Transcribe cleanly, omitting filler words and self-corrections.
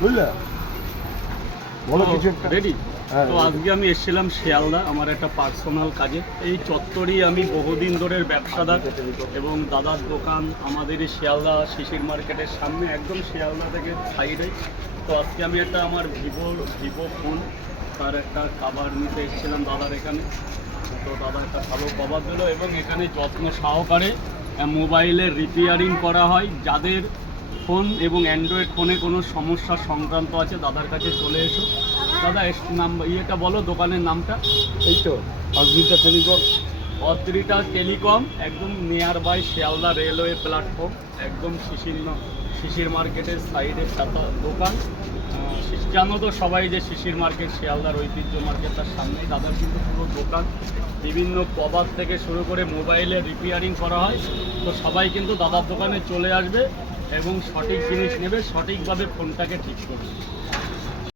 বুঝলে? বলো কিছু একটা। রেডি। হ্যাঁ, তো আজকে আমি এসেছিলাম শিয়ালদা আমার একটা পার্সোনাল কাজে। এই চত্বরই আমি বহুদিন ধরে ব্যবসাদার এবং দাদার দোকান আমাদের এই শিয়ালদা শিশির মার্কেটের সামনে, একদম শিয়ালদা থেকে সাইডে। তো আজকে আমি একটা আমার ভিভো ফোন, তার একটা কভার নিতে এসেছিলাম দাদার এখানে। তো দাদা একটা ভালো কভার দিল এবং এখানে যত্ন সহকারে মোবাইলের রিপেয়ারিং করা হয়। যাদের ফোন এবং অ্যান্ড্রয়েড ফোনে কোনো সমস্যা সংক্রান্ত আছে দাদার কাছে চলে এসো। দাদা ইয়েটা বলো, দোকানের নামটা। এই তো অদ্রিতা টেলিকম। অদ্রিতা টেলিকম, একদম nearby Sealdah railway platform, একদম শিশির মার্কেটের সাইডের সাথে দোকান। জানো তো সবাই যে শিশির মার্কেট শিয়ালদার ঐতিহ্য মার্কেট, তার সামনেই দাদার কিন্তু পুরো দোকান। বিভিন্ন কভার থেকে শুরু করে মোবাইলের রিপেয়ারিং করা হয়। তো সবাই কিন্তু দাদার দোকানে চলে আসবে এবং সঠিক জিনিস নেবে, সঠিকভাবে ফোনটাকে ঠিক করবে।